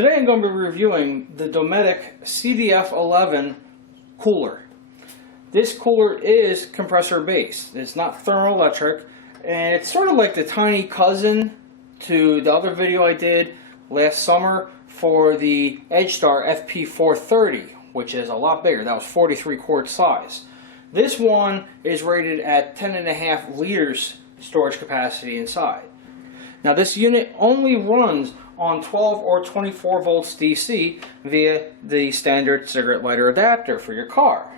Today I'm going to be reviewing the Dometic CDF-11 cooler. This cooler is compressor based. It's not thermoelectric, and it's sort of like the tiny cousin to the other video I did last summer for the EdgeStar FP430, which is a lot bigger. That was 43 quart size. This one is rated at 10.5 liters storage capacity inside. Now this unit only runs on 12 or 24 volts DC via the standard cigarette lighter adapter for your car.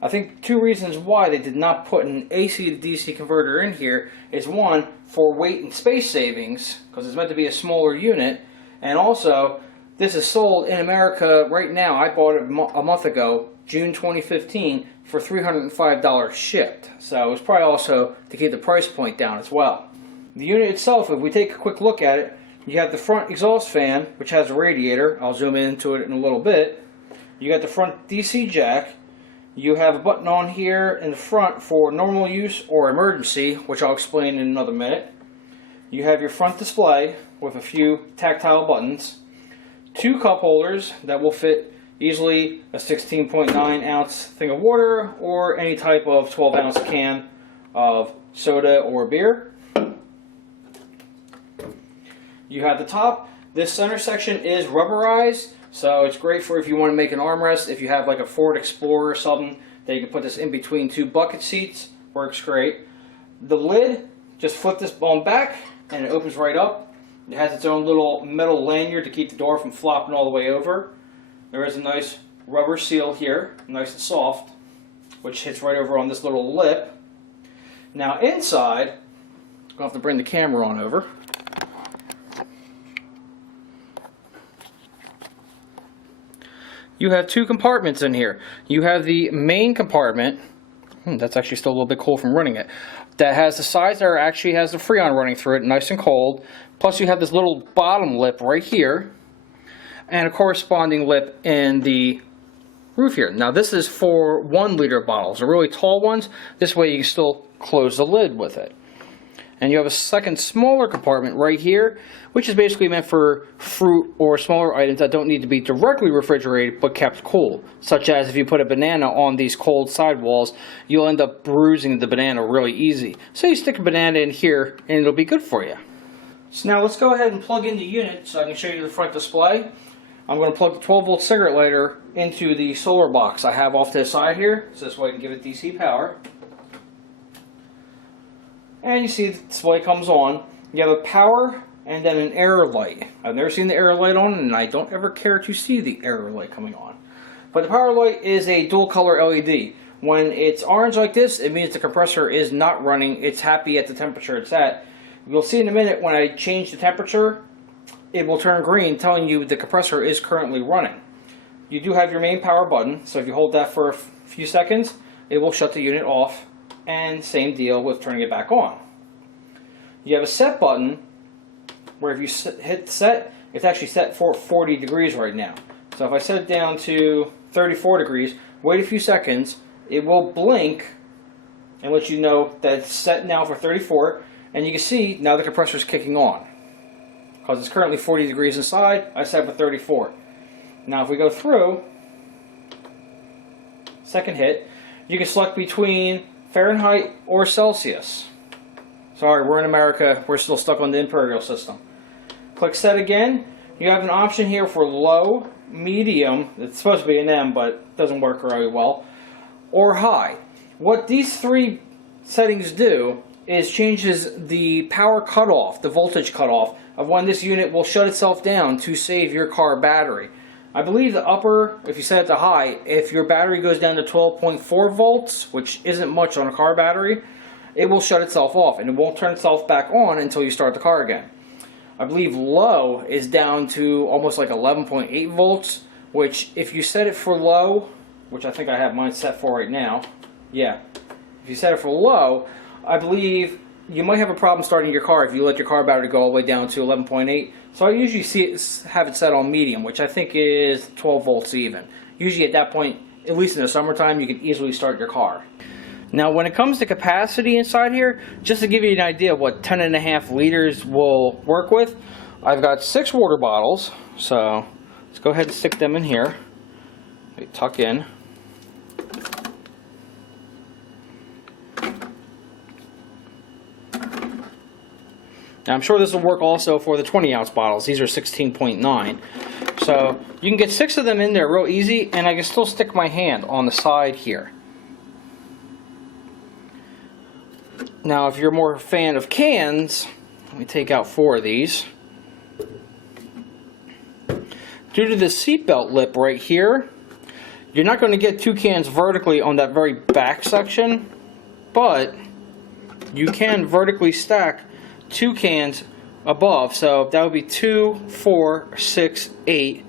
I think two reasons why they did not put an AC to DC converter in here is one, for weight and space savings, because it's meant to be a smaller unit, and also this is sold in America right now. I bought it a month ago, June 2015, for $305 shipped. So it was probably also to keep the price point down as well. The unit itself, if we take a quick look at it, you have the front exhaust fan, which has a radiator. I'll zoom into it in a little bit. You got the front DC jack. You have a button on here in the front for normal use or emergency, which I'll explain in another minute. You have your front display with a few tactile buttons. Two cup holders that will fit easily a 16.9 ounce thing of water or any type of 12 ounce can of soda or beer. You have the top. This center section is rubberized, so it's great for if you want to make an armrest. If you have like a Ford Explorer or something, that you can put this in between two bucket seats. Works great. The lid, just flip this on back and it opens right up. It has its own little metal lanyard to keep the door from flopping all the way over. There is a nice rubber seal here, nice and soft, which hits right over on this little lip. Now inside, I'll have to bring the camera on over. You have two compartments in here. You have the main compartment, that's actually still a little bit cold from running it, that has the sides that actually has the Freon running through it, nice and cold. Plus you have this little bottom lip right here, and a corresponding lip in the roof here. Now this is for 1 liter bottles, the really tall ones. This way you can still close the lid with it. And you have a second smaller compartment right here, which is basically meant for fruit or smaller items that don't need to be directly refrigerated but kept cool. Such as if you put a banana on these cold sidewalls, you'll end up bruising the banana really easy. So you stick a banana in here and it'll be good for you. So now let's go ahead and plug in the unit so I can show you the front display. I'm going to plug the 12 volt cigarette lighter into the solar box I have off to the side here, so this way I can give it DC power. And you see the display comes on. You have a power and then an error light. I've never seen the error light on, and I don't ever care to see the error light coming on. But the power light is a dual color LED. When it's orange like this, it means the compressor is not running. It's happy at the temperature it's at. You'll see in a minute when I change the temperature, it will turn green, telling you the compressor is currently running. You do have your main power button, so if you hold that for a few seconds, it will shut the unit off. And same deal with turning it back on. You have a set button where if you hit set, it's actually set for 40 degrees right now. So if I set it down to 34 degrees, wait a few seconds, it will blink and let you know that it's set now for 34, and you can see now the compressor is kicking on. Because it's currently 40 degrees inside, I set it for 34. Now if we go through, second hit, you can select between Fahrenheit or Celsius. Sorry, we're in America. We're still stuck on the imperial system. Click set again. You have an option here for low, medium. It's supposed to be an M, but it doesn't work very well. Or high. What these three settings do is changes the power cutoff, the voltage cutoff, of when this unit will shut itself down to save your car battery. I believe the upper, if you set it to high, if your battery goes down to 12.4 volts, which isn't much on a car battery, it will shut itself off and it won't turn itself back on until you start the car again. I believe low is down to almost like 11.8 volts, which if you set it for low, which I think I have mine set for right now, yeah, if you set it for low, I believe you might have a problem starting your car if you let your car battery go all the way down to 11.8. So I usually have it set on medium, which I think is 12 volts even. Usually at that point, at least in the summertime, you can easily start your car. Now when it comes to capacity inside here, just to give you an idea of what 10.5 liters will work with, I've got 6 water bottles, so let's go ahead and stick them in here. They tuck in. Now I'm sure this will work also for the 20-ounce bottles. These are 16.9. So you can get 6 of them in there real easy, and I can still stick my hand on the side here. Now if you're more a fan of cans, let me take out 4 of these. Due to the seatbelt lip right here, you're not going to get 2 cans vertically on that very back section, but you can vertically stack 2 cans above. So that would be 2, 4, 6, 8,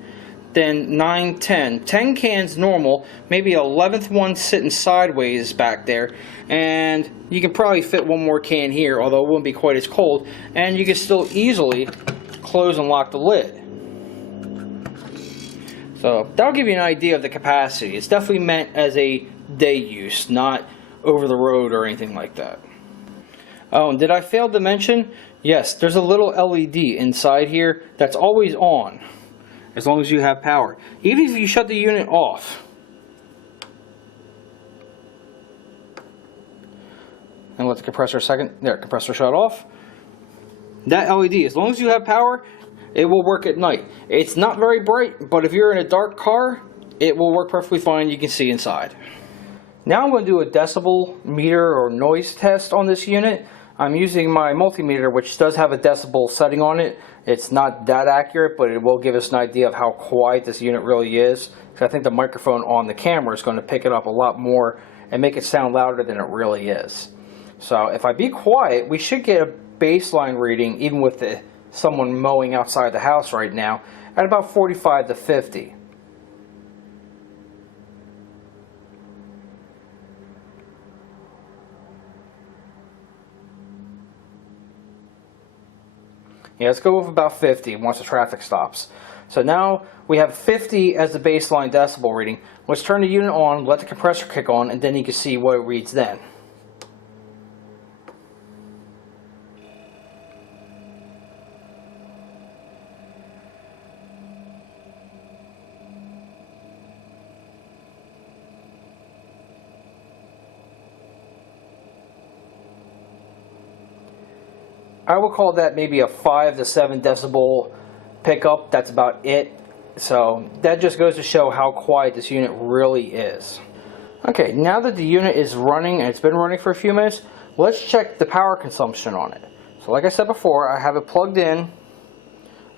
then 9, 10. 10 cans normal, maybe an 11th one sitting sideways back there, and you can probably fit 1 more can here, although it wouldn't be quite as cold, and you can still easily close and lock the lid. So that'll give you an idea of the capacity. It's definitely meant as a day use, not over the road or anything like that. Oh, and did I fail to mention? Yes, there's a little LED inside here that's always on, as long as you have power. Even if you shut the unit off. And let the compressor compressor shut off. That LED, as long as you have power, it will work at night. It's not very bright, but if you're in a dark car, it will work perfectly fine. You can see inside. Now I'm going to do a decibel meter or noise test on this unit. I'm using my multimeter, which does have a decibel setting on it. It's not that accurate, but it will give us an idea of how quiet this unit really is. So I think the microphone on the camera is going to pick it up a lot more and make it sound louder than it really is. So if I be quiet, we should get a baseline reading, even with someone mowing outside the house right now, at about 45 to 50. Yeah, let's go with about 50 once the traffic stops. So now we have 50 as the baseline decibel reading. Let's turn the unit on, let the compressor kick on, and then you can see what it reads then. I would call that maybe a 5 to 7 decibel pickup. That's about it. So that just goes to show how quiet this unit really is. Okay, now that the unit is running, and it's been running for a few minutes, let's check the power consumption on it. So like I said before, I have it plugged in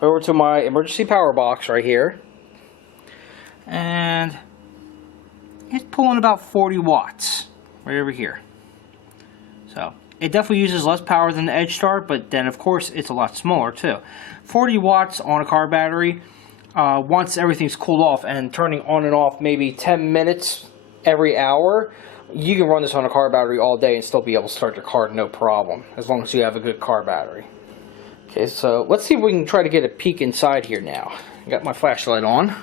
over to my emergency power box right here. And it's pulling about 40 watts right over here. So it definitely uses less power than the Edge Start, but then of course it's a lot smaller too. 40 watts on a car battery, once everything's cooled off and turning on and off maybe 10 minutes every hour, you can run this on a car battery all day and still be able to start your car no problem, as long as you have a good car battery. Okay, so let's see if we can try to get a peek inside here now. I got my flashlight on.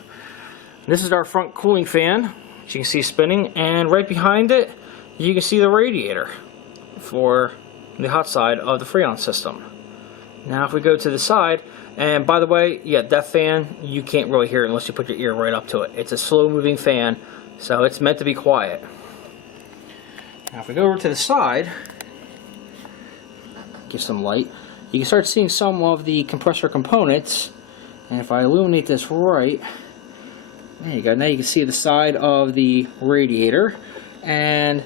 This is our front cooling fan, which you can see spinning, and right behind it you can see the radiator for the hot side of the Freon system. Now if we go to the side, and by the way, yeah, that fan, you can't really hear it unless you put your ear right up to it. It's a slow moving fan, so it's meant to be quiet. Now if we go over to the side, give some light, you can start seeing some of the compressor components, and if I illuminate this right, there you go, now you can see the side of the radiator, and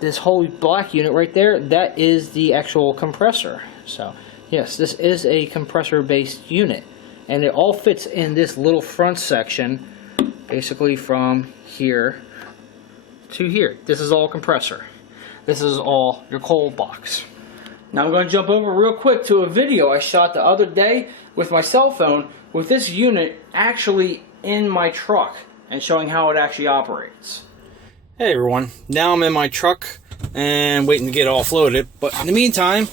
this whole black unit right there, that is the actual compressor. So yes, this is a compressor based unit, and it all fits in this little front section, basically from here to here. This is all compressor. This is all your cold box. Now I'm going to jump over real quick to a video I shot the other day with my cell phone with this unit actually in my truck and showing how it actually operates. Hey everyone, now I'm in my truck and waiting to get offloaded, but in the meantime,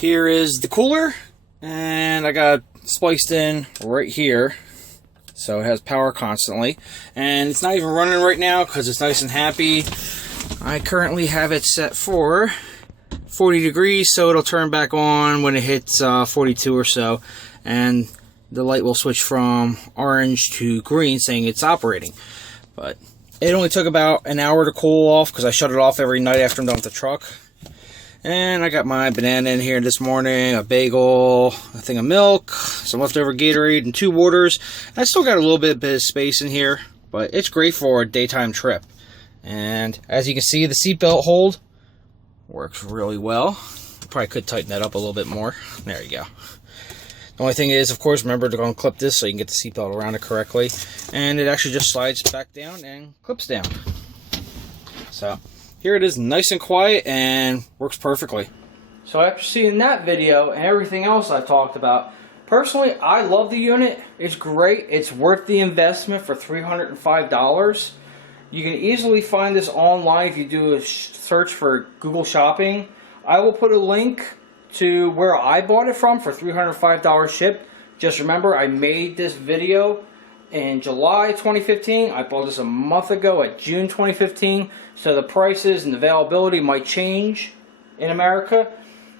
here is the cooler, and I got spliced in right here, so it has power constantly, and it's not even running right now because it's nice and happy. I currently have it set for 40 degrees, so it'll turn back on when it hits 42 or so, and the light will switch from orange to green saying it's operating. But it only took about an hour to cool off because I shut it off every night after I'm done with the truck. And I got my banana in here this morning, a bagel, a thing of milk, some leftover Gatorade, and 2 waters. I still got a little bit of space in here, but it's great for a daytime trip. And as you can see, the seatbelt hold works really well. Probably could tighten that up a little bit more. There you go. The only thing is, of course, remember to go and clip this so you can get the seatbelt around it correctly. And it actually just slides back down and clips down. So here it is, nice and quiet, and works perfectly. So after seeing that video and everything else I've talked about, personally, I love the unit. It's great. It's worth the investment for $305. You can easily find this online if you do a search for Google Shopping. I will put a link to where I bought it from for $305 shipped. Just remember, I made this video in July 2015. I bought this a month ago at June 2015. So the prices and availability might change in America.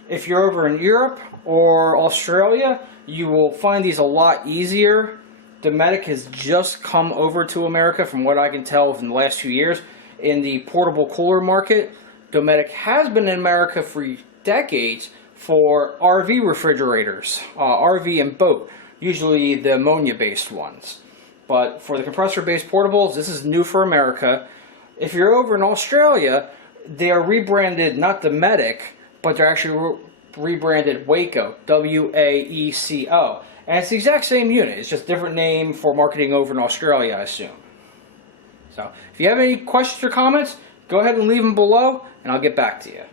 If you're over in Europe or Australia, you will find these a lot easier. Dometic has just come over to America from what I can tell in the last few years in the portable cooler market. Dometic has been in America for decades for RV refrigerators, RV and boat, usually the ammonia-based ones. But for the compressor-based portables, this is new for America. If you're over in Australia, they are rebranded, not Dometic, but they're actually rebranded Waco, W-A-E-C-O. And it's the exact same unit, it's just a different name for marketing over in Australia, I assume. So, if you have any questions or comments, go ahead and leave them below, and I'll get back to you.